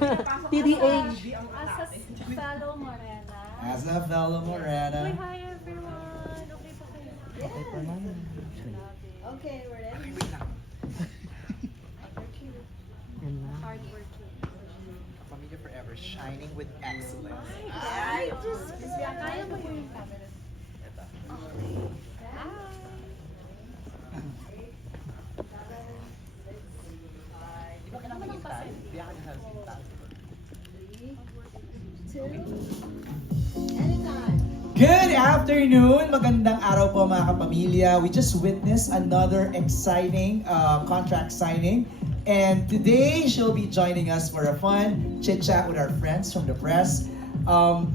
TDH. As a fellow Morena. As a fellow Uy, Morena. hi everyone! Okay pa kayo? Okay pa naman. Okay, we're ready. Yan na. Hard working. Pamilya Forever, shining with excellence. Ay, just kaya mo yung camera. Ito. Okay. Di ba kailangan mag-intay? Di ako niya sa intay. Good afternoon! Magandang araw po mga kapamilya. We just witnessed another exciting contract signing. And today, she'll be joining us for a fun chit-chat with our friends from the press.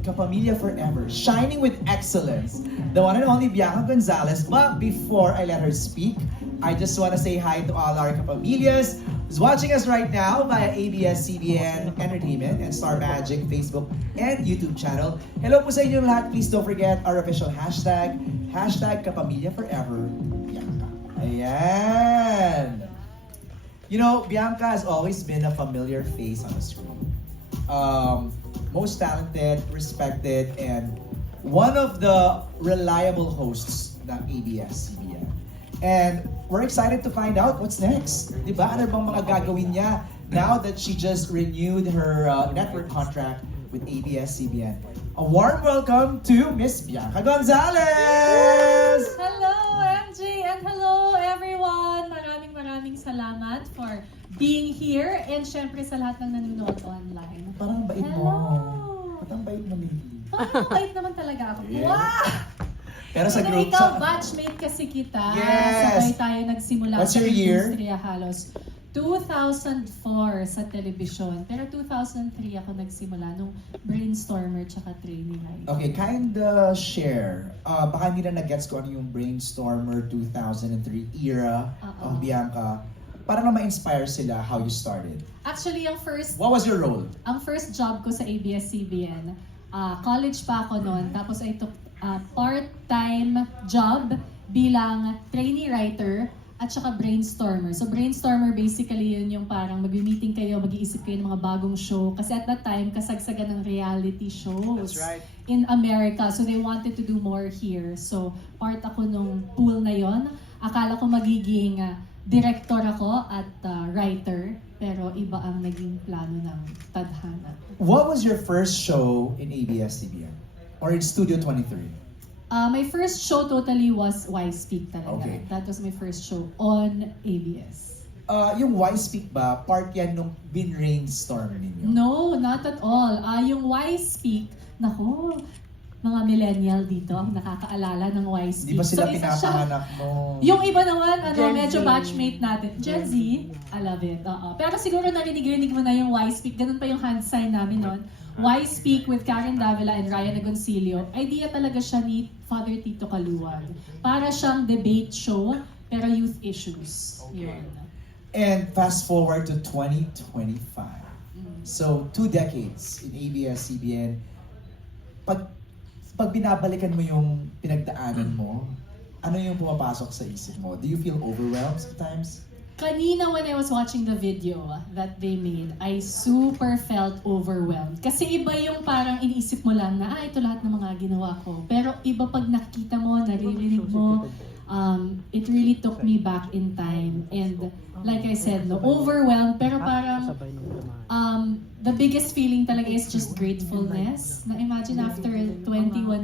Kapamilya Forever, shining with excellence. The one and only Bianca Gonzalez. But before I let her speak, I just want to say hi to all our kapamilyas who's watching us right now via ABS-CBN Entertainment and Star Magic Facebook and YouTube channel. Hello po sa inyo lahat. Please don't forget our official hashtag, Kapamilya Forever Bianca. Ayan! You know, Bianca has always been a familiar face on the screen. Most talented, respected, and one of the reliable hosts ng ABS-CBN. And we're excited to find out what's next. Diba? Ano bang mga gagawin niya now that she just renewed her network contract with ABS-CBN? A warm welcome to Miss Bianca Gonzalez! Hello, MJ! And hello, everyone! Maraming salamat for being here. And syempre sa lahat ng nanonood online. Parang bait mo. Hello! Parang bait mo lately. Parang bait naman talaga ako. Yeah. Wow! Pero sa Pero group, ikaw, batchmate kasi kita. Yes! Sabay tayo nagsimula What's sa your year? industriya halos. 2004 sa telebisyon. Pero 2003 ako nagsimula nung brainstormer tsaka trainee writer. Okay, kinda share. Baka hindi na nag-gets ko ano yung Brainstormer 2003 era Uh-oh. of Bianca. Para na ma-inspire sila how you started. Actually, What was your role? ang first job ko sa ABS-CBN, college pa ako noon. Tapos I took a part-time job bilang trainee writer at saka brainstormer. So brainstormer basically yun yung parang mag-meeting kayo, mag-iisip kayo ng mga bagong show. Kasi at that time, kasagsagan ng reality shows That's right. in America. So they wanted to do more here. So part ako nung pool na yon. Akala ko magiging director ako at writer. Pero iba ang naging plano ng tadhana. What was your first show in ABS-CBN? Or in Studio 23? My first show totally was Why Speak talaga. Okay. That was my first show on ABS. Yung Why Speak ba, part yan nung bin-rainstorm ninyo? No, not at all. Yung Why Speak, nako, mga millennial dito ang nakakaalala ng Why Speak. Di ba sila isa siya. pinapanganak mo? Yung iba naman, Gen medyo Z. batchmate natin. Gen Z, I love it. Pero siguro narinig mo na yung Why Speak. Ganun pa yung hand sign namin noon. Why Speak with Karen Davila and Ryan Agoncillo. Idea talaga siya ni Father Tito Kaluwag. Para siyang debate show, pero youth issues. Okay. Yun. And fast forward to 2025. Mm. So, 2 decades in ABS-CBN. Pag binabalikan mo yung pinagdaanan mo, ano yung pumapasok sa isip mo? Do you feel overwhelmed sometimes? Kanina when I was watching the video that they made, I super felt overwhelmed. Kasi iba yung parang iniisip mo lang na, ito lahat ng mga ginawa ko. Pero iba pag nakita mo, naririnig mo, it really took me back in time. And like I said, no, overwhelmed, pero parang Sabay nung dumaan. the biggest feeling talaga is just gratefulness. Na imagine after 21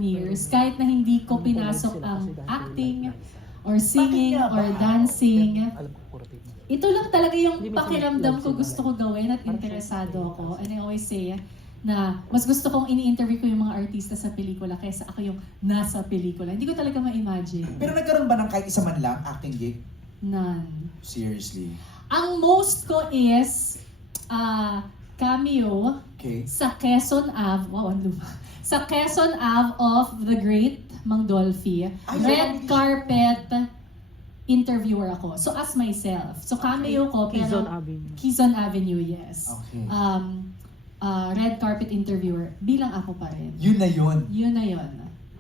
years, kahit na hindi ko pinasok ang acting, or singing, Bakit nga ba? or dancing, Alam ko, puro tape. ito lang talaga yung pakiramdam ko gusto ko gawin at interesado ako. And I always say na mas gusto kong ini-interview ko yung mga artista sa pelikula kaysa ako yung nasa pelikula. Hindi ko talaga ma-imagine. Pero nagkaroon ba ng kahit isa man lang acting gig? None. Seriously? Ang most ko is cameo Okay. sa Quezon Ave. Wow, ang luma. Sa Quezon Ave of the Great Mang Dolphy. Ay, Red carpet interviewer ako. So as myself. So cameo ko Quezon pero Avenue. Quezon Avenue, yes. Okay. Red carpet interviewer. Bilang ako pa rin. Yun na yun. Yun na yun.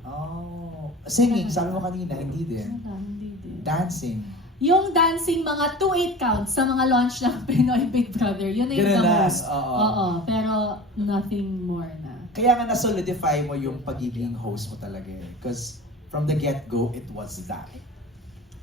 Oh. Singing, sabi mo kanina, hindi din. Wala, hindi din. Dancing. yung dancing mga 2-8 counts sa mga launch ng Pinoy Big Brother, yun na yung Ganun the lang, most. oo. Pero nothing more na. Kaya nga na-solidify mo yung pagiging host mo talaga eh. Because from the get-go, it was that.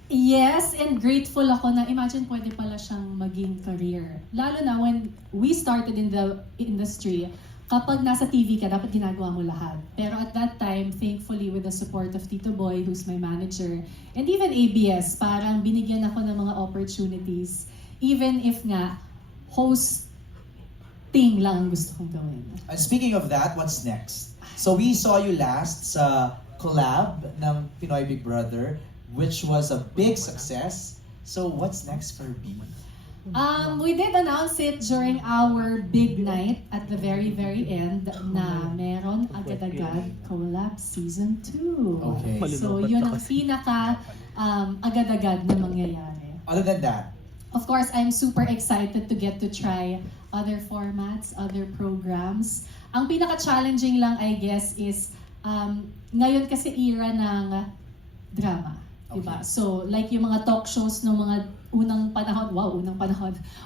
Yes, and grateful ako na imagine pwede pala siyang maging career. Lalo na when we started in the industry, kapag nasa TV ka, dapat ginagawa mo lahat. Pero at that time, thankfully with the support of Tito Boy, who's my manager, and even ABS, parang binigyan ako ng mga opportunities. Even if nga, hosting lang ang gusto kong gawin. And speaking of that, what's next? So we saw you last sa collab ng Pinoy Big Brother, which was a big success. So what's next for B? We did announce it during our big night at the very, very end na meron agad-agad collab season 2. Okay. So yun ang pinaka agad-agad na mangyayari. Other than that, Of course, I'm super excited to get to try other formats, other programs. Ang pinaka-challenging lang, I guess, is ngayon kasi era ng drama. Diba? Okay. So, like yung mga talk shows ng mga unang panahon,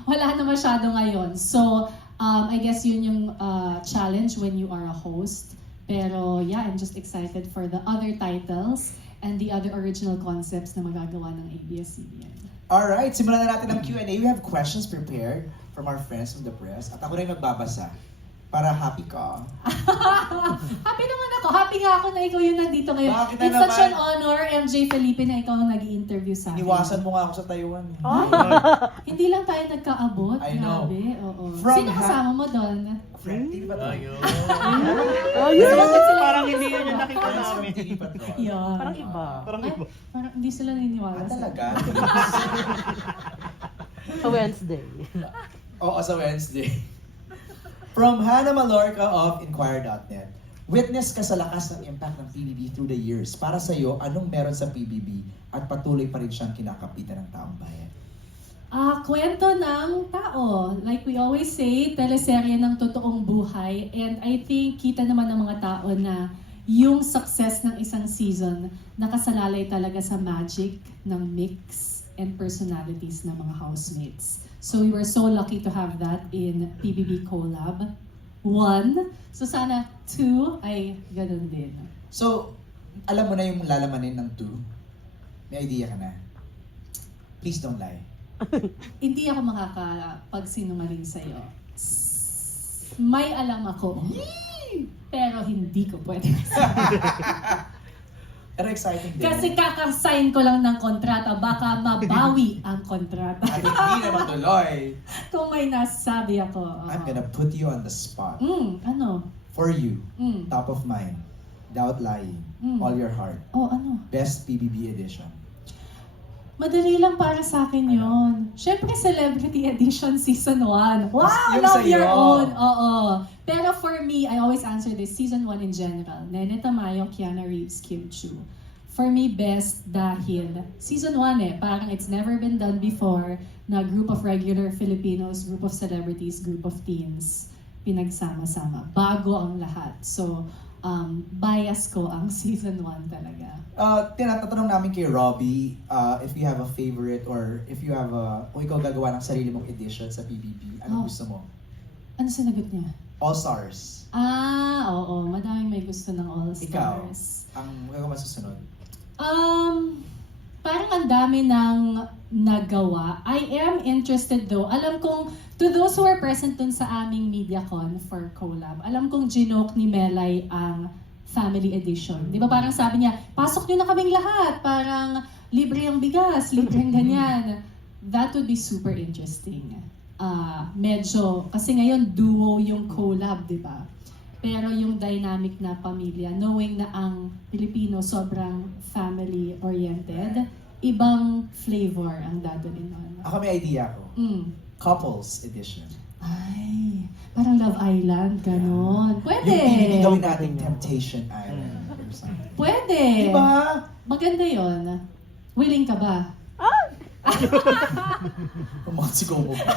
wala na masyado ngayon. So, I guess yun yung challenge when you are a host. Pero yeah, I'm just excited for the other titles and the other original concepts na magagawa ng ABS-CBN. alright, simulan na natin ang Q&A. We have questions prepared from our friends from the press. At ako rin magbabasa para happy ka. Happy naman ako. Happy nga ako na ikaw yung nandito ngayon. Bakit na It's such naman? an honor, MJ Felipe, na ikaw ang nag-i-interview sa akin. Iniwasan mo nga ako sa Taiwan. Eh. Hindi lang tayo nagkaabot. I know. Grabe. Oo. From Sino kasama mo doon? Friend, hindi ba to? Parang hindi yun yung nakita Friends from namin. Tili Patrol. Yan. Parang iba. Parang Ay, parang hindi sila naniniwala. Ah, talaga? Sa Wednesday. Oo, sa Wednesday. From Hannah Malorca of Inquirer.net. Witness ka sa lakas ng impact ng PBB through the years. Para sa iyo, anong meron sa PBB at patuloy pa rin siyang kinakapitan ng taong bayan? Kwento ng tao. Like we always say, teleserye ng totoong buhay. And I think kita naman ng mga tao na yung success ng isang season nakasalalay talaga sa magic ng mix and personalities ng mga housemates. So we were so lucky to have that in PBB Collab 1. So sana 2 ay ganun din. So, alam mo na yung lalamanin ng 2? May idea ka na? Please don't lie. Hindi ako makakapagsinungaling sa'yo. May alam ako. Pero hindi ko pwede. Pero exciting din. Kasi kakasign ko lang ng kontrata, baka mabawi ang kontrata. At hindi na matuloy. Kung may nasabi ako. oo. I'm gonna put you on the spot. Ano? For you, Mm. top of mind, without lying, all your heart, Oh, ano? best PBB edition. Madali lang para sa akin yon. Siyempre, Celebrity Edition Season 1. Wow! Yung Love sa'yo. your own! Oo. Pero for me, I always answer this, Season 1 in general. Nene Tamayo, Keanu Reeves, Kim Chu. For me, best dahil Season 1 parang it's never been done before na group of regular Filipinos, group of celebrities, group of teens, pinagsama-sama. Bago ang lahat. So, bias ko ang Season 1 talaga. Tinatanong namin kay Robbie if you have a favorite or if you have kung ikaw gagawa ng sarili mong edition sa PBB, ano Oh. gusto mo? Ano sinagot niya? All Stars. Oo. Madaming may gusto ng All Ikaw, Stars. ang gagawa masusunod. Parang ang dami ng nagawa. I am interested though. Alam kong, to those who are present dun sa aming MediaCon for collab, alam kong ginoke ni Melay ang family edition. Di ba parang sabi niya, pasok niyo na kaming lahat. Parang libre ang bigas, libre ang ganyan. That would be super interesting. Medyo, kasi ngayon duo yung collab, di ba? Pero yung dynamic na pamilya, knowing na ang Pilipino sobrang family-oriented, ibang flavor ang dadalhin nun. Ako may idea ko. Couples edition. Ay, parang Love Island, ganon. Pwede! Yung PBB gawin natin Temptation Island or something. Pwede! Diba? Maganda yon. Willing ka ba? Pumaksiko mo ba?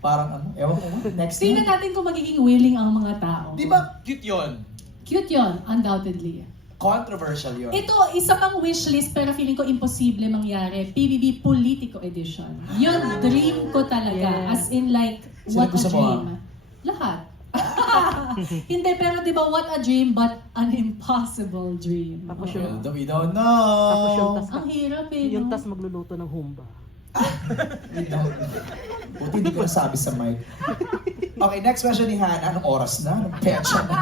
Parang ano? Ewan ko. Next Tingnan natin kung magiging willing ang mga tao. Di ba cute yun? Cute yon, undoubtedly. Controversial yun. Ito, isa pang wishlist pero feeling ko imposible mangyari. PBB Politico Edition. Yun, dream ko talaga. As in like, Sino what a gusto mo, dream. Lahat. Hindi, pero di ba, what a dream but an impossible dream. Tapos Well, yung, we don't tapos yung know. tas, Ang hirap eh, yung no? tas magluluto ng humba. We don't know. Buti hindi ko nasabi sa mic. Okay, next question ni Hannah. Anong oras na? Anong petsa na?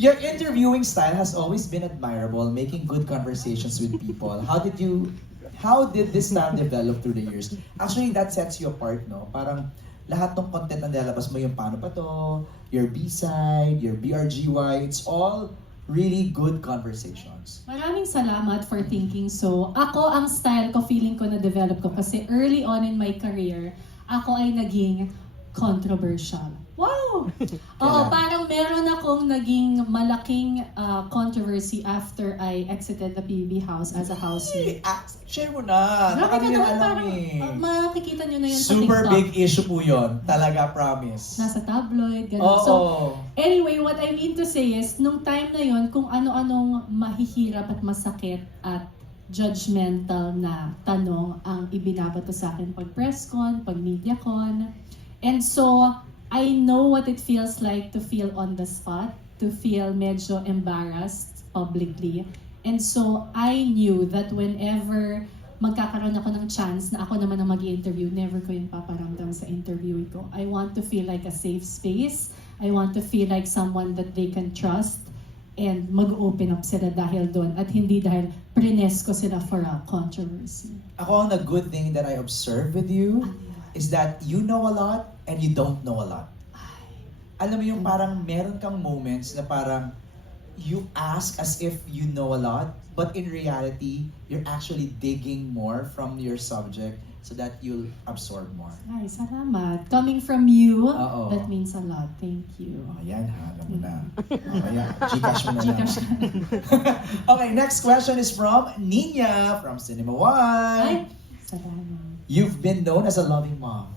Your interviewing style has always been admirable, making good conversations with people. How did this style develop through the years? Actually, that sets you apart, no? Parang lahat ng content na nilalabas mo, yung paano pa to, your B-side, your BRGY, it's all really good conversations. Maraming salamat for thinking so. Ako, ang style ko, feeling ko na-develop ko kasi early on in my career, ako ay naging controversial. Wow! Oo, parang meron akong naging malaking controversy after I exited the PBB house as a housemate. Share mo na. Baka Grabe hindi ka nila naman, alam parang eh. makikita nyo na yun sa Super TikTok. big issue po yun. Talaga, promise. Nasa tabloid, gano'n. Oo. So, anyway, what I mean to say is, nung time na yun, kung ano-anong mahihirap at masakit at judgmental na tanong ang ibinabato sa akin pag press con, pag media con. And so, I know what it feels like to feel on the spot, to feel medyo embarrassed publicly. And so, I knew that whenever magkakaroon ako ng chance na ako naman ang mag-i-interview, never ko yung paparamdam sa interview ko. I want to feel like a safe space. I want to feel like someone that they can trust and mag-open up sila dahil doon at hindi dahil prines ko sila for a controversy. Ako, the good thing that I observe with you is that you know a lot and you don't know a lot. Alam mo yung parang meron kang moments na parang you ask as if you know a lot, but in reality, you're actually digging more from your subject so that you'll absorb more. Ay, salamat. Coming from you, Oo. that means a lot. Thank you. Oh, yan ha, alam mo na. Oh, ayan, Gcash mo na lang. Gcash. Okay, next question is from Nina from Cinema One. Ay, salamat. You've been known as a loving mom,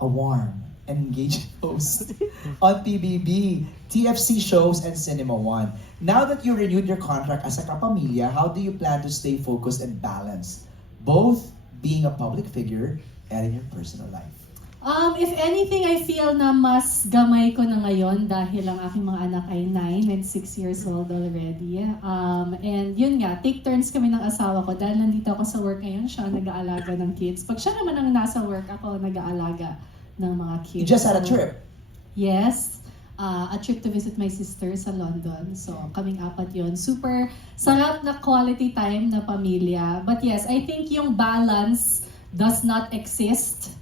a warm and engaging host on PBB, TFC shows, and Cinema One. Now that you renewed your contract as a kapamilya, how do you plan to stay focused and balanced, both being a public figure and in your personal life? If anything, I feel na mas gamay ko na ngayon dahil ang aking mga anak ay 9 and 6 years old already. And yun nga, take turns kami ng asawa ko dahil nandito ako sa work ngayon, siya ang nag-aalaga ng kids. Pag siya naman ang nasa work, ako nag-aalaga ng mga kids. You just had a trip. Yes. A trip to visit my sister sa London. So, kaming apat yon. Super sarap na quality time na pamilya. But yes, I think yung balance does not exist.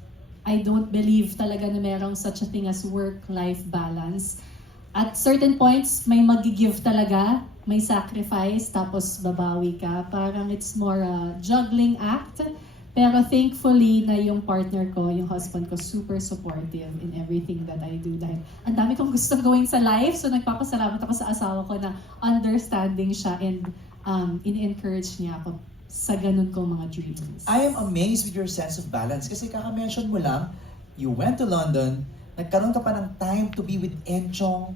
I don't believe talaga na merong such a thing as work-life balance. At certain points, may mag-give talaga, may sacrifice, tapos babawi ka. Parang it's more a juggling act. Pero thankfully na yung partner ko, yung husband ko, super supportive in everything that I do. Dahil ang dami kong gusto gawin sa life, so nagpapasalamat ako sa asawa ko na understanding siya and in-encourage niya ako sa ganun kong mga dreams. I am amazed with your sense of balance kasi kaka-mention mo lang, you went to London, nagkaroon ka pa ng time to be with Enchong,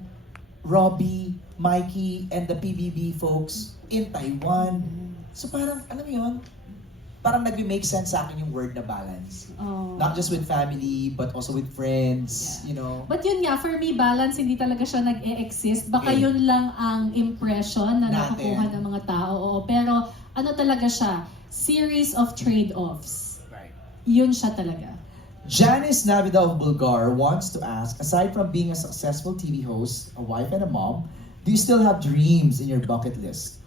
Robbie, Mikey, and the PBB folks in Taiwan. So parang, alam mo yun, parang nag-make sense sa akin yung word na balance. Oh. Not just with family, but also with friends, you know. But yun nga, for me, balance, hindi talaga siya nag-e-exist. Baka Okay. yun lang ang impression na Natin. nakukuha ng mga tao. Oo, pero ano talaga siya? Series of trade-offs. Right. Yun siya talaga. Janice Navida of Bulgar wants to ask, aside from being a successful TV host, a wife and a mom, do you still have dreams in your bucket list?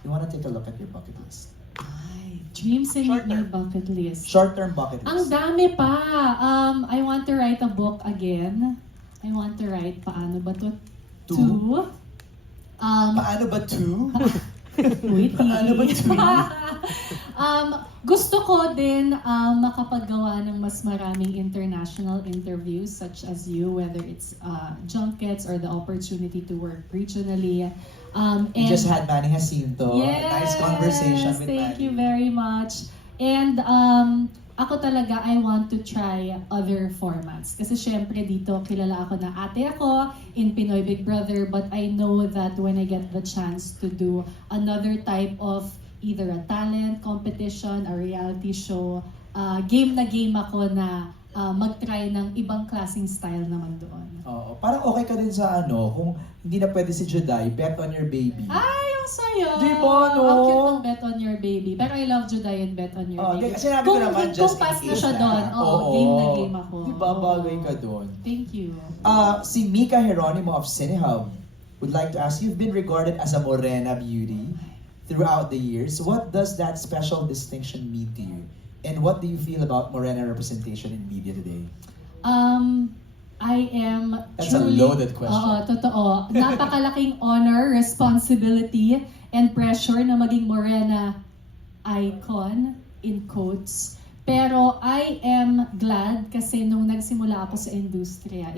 You want to take a look at your bucket list? Ay, dreams in my bucket list. Short-term bucket Ang list. dami pa. I want to write a book again. I want to write paano ba to? Two? Two. Paano ba two? Wait, Paano ba two? Gusto ko din makapaggawa ng mas maraming international interviews such as you, whether it's junkets or the opportunity to work regionally. You just had Manny Jacinto. Yes, Nice conversation with thank Manny. you very much. And ako talaga, I want to try other formats. Kasi syempre dito, kilala ako na ate ako in Pinoy Big Brother, but I know that when I get the chance to do another type of either a talent competition, a reality show, game na game ako na mag-try ng ibang klaseng style naman doon. Oo, parang okay ka din sa ano, kung hindi na pwede si Juday, bet on your baby. Ay, ang saya! Di ba, no? Ang cute ng Bet on Your Baby. Pero I love Juday and Bet on Your Baby. Sinabi ko naman, just pass in na case siya doon, game na game ako. Di ba, bagay ka doon? Thank you. Si Mika Geronimo of Cinehub would like to ask, you've been regarded as a Morena beauty throughout the years. What does that special distinction mean to you? And what do you feel about Morena representation in media today? I am That's a truly... loaded question. Oo, totoo. Napakalaking honor, responsibility, and pressure na maging Morena icon, in quotes. Pero I am glad kasi nung nagsimula ako sa industriya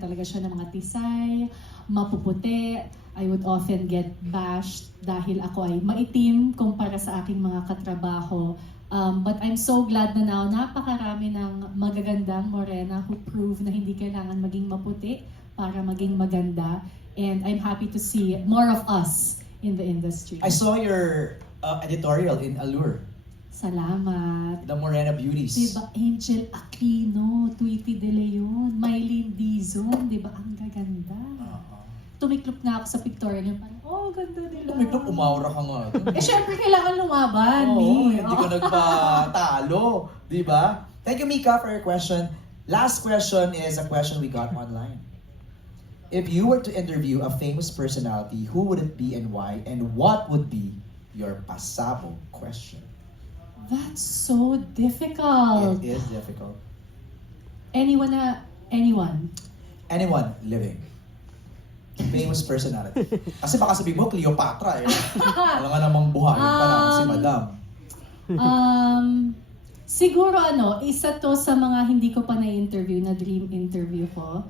talaga siya ng mga tisay, mapuputi. I would often get bashed dahil ako ay maitim kumpara sa aking mga katrabaho. But I'm so glad na now, napakarami ng magagandang Morena who prove na hindi kailangan maging maputi para maging maganda. And I'm happy to see more of us in the industry. I saw your editorial in Allure, Salamat. the Morena Beauties. Diba, Angel Aquino, Tweety De Leon, Mylene Dizon, diba, ang gaganda. Tumiklop nga ako sa pictorial yung parang, oh, ganda nila. Tumiklop, umawra ka nga. Eh, syempre, kailangan lumaban, Oo, Mi. hindi ka nagpatalo. Di ba? Thank you, Mika, for your question. Last question is a question we got online. If you were to interview a famous personality, who would it be and why? And what would be your pasabog question? That's so difficult. It is difficult. Anyone. Anyone living. Famous personality. Kasi baka sabihin mo, Cleopatra eh. Alam nga namang buhay pa naman si Madam. Siguro isa to sa mga hindi ko pa na-interview, na dream interview ko.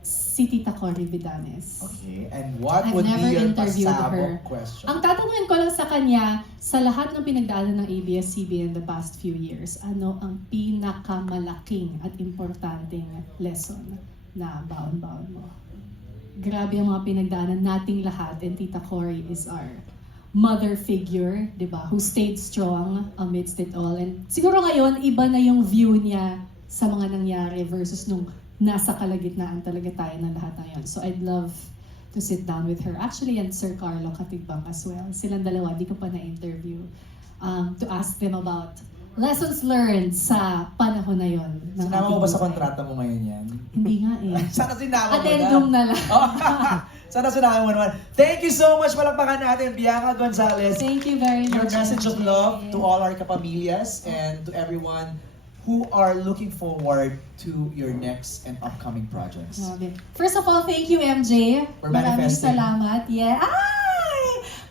Si Tita Cory Vidanes. Okay, and what I've would never be your interviewed pasabog her. question? Ang tatanungin ko lang sa kanya, sa lahat ng pinagdaanan ng ABS-CBN in the past few years, ano ang pinakamalaking at importanteng lesson na baon-baon mo? Grabe ang mga pinagdaanan nating lahat, and Tita Cory is our mother figure, di ba? Who stayed strong amidst it all. And siguro ngayon, iba na yung view niya sa mga nangyari versus nung nasa kalagitnaan talaga tayo ng lahat na yun. So I'd love to sit down with her. Actually, and Sir Carlo Katigbang as well. Silang dalawa, di ko pa na-interview. To ask them about lessons learned sa panahon na yon. Sinama mo ba sa kontrata mo ngayon yan? Hindi nga eh. Sana sinama mo Addendum na. na lang. Sana sinama mo naman. Thank you so much, palakpakan natin, Bianca Gonzalez. Thank you very Your much. message of MJ. love to all our kapamilyas and to everyone who are looking forward to your next and upcoming projects. Grabe. First of all, thank you, MJ. We're Maraming manifesting. salamat. Yeah. Ay!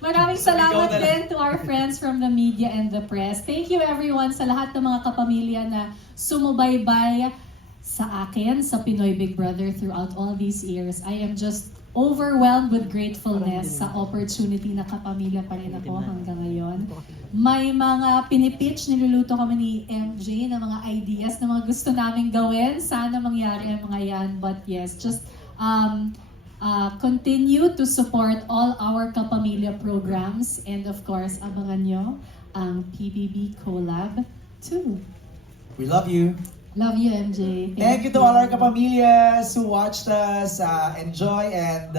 Maraming salamat Ikaw na lang. din to our friends from the media and the press. Thank you everyone sa lahat ng mga kapamilya na sumubaybay sa akin, sa Pinoy Big Brother throughout all these years. I am just overwhelmed with gratefulness sa opportunity na kapamilya pa rin ako hanggang ngayon. May mga pinipitch, niluluto kami ni MJ na mga ideas na mga gusto naming gawin. Sana mangyari ang mga yan. But yes, just continue to support all our Kapamilya programs. And of course, abangan nyo ang PBB Collab 2. We love you. Love you, MJ. Thank you to all our kapamilyas who watched us. Enjoy and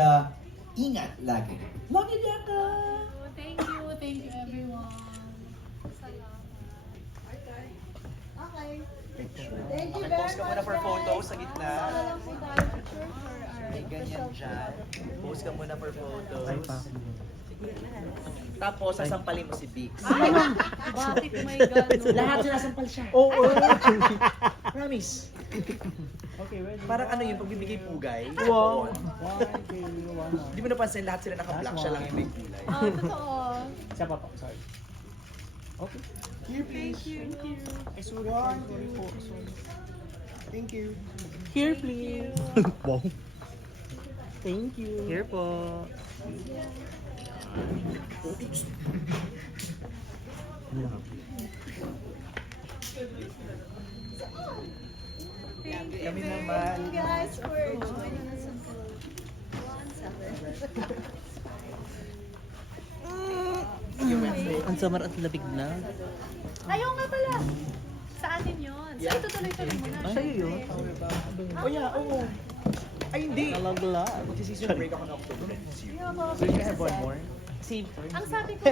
ingat lagi. Love you, Bianca. Thank you everyone. Thank you very Post ka muna much, for guys. photos sa gitna. Saan lang po tayo picture for our May ganyan official dyan. Post ka muna for photos. Ay, pa. Tapos, sasampalin mo si Bix. Bakit may gano'n? Lahat sinasampal siya. Oo. Promise. Okay, ready? Parang ano yun, pagbibigay pugay. Wow. Doon. 1, 2, 1. Hindi mo napansin, lahat sila naka-black, siya lang yung may kulay. Totoo. Isa pa po, sorry. Okay. Here, please. Thank you. Ay, sorry. Sorry po. Sorry. Thank you. Here, please. Wow. Thank you. Here po. Yeah. Kami naman. Thank you guys for joining us on 1-7. Sige, Wednesday. Ang samar at labig na. Ayaw nga pala. Sa atin yun. So, ito tuloy-tuloy mo na. Sa'yo yun? Oh yeah, oo. Ay, hindi. Nalagla. Magsi-season break ako ng October. Yeah, mga So you can have one more? Ang sabi ko,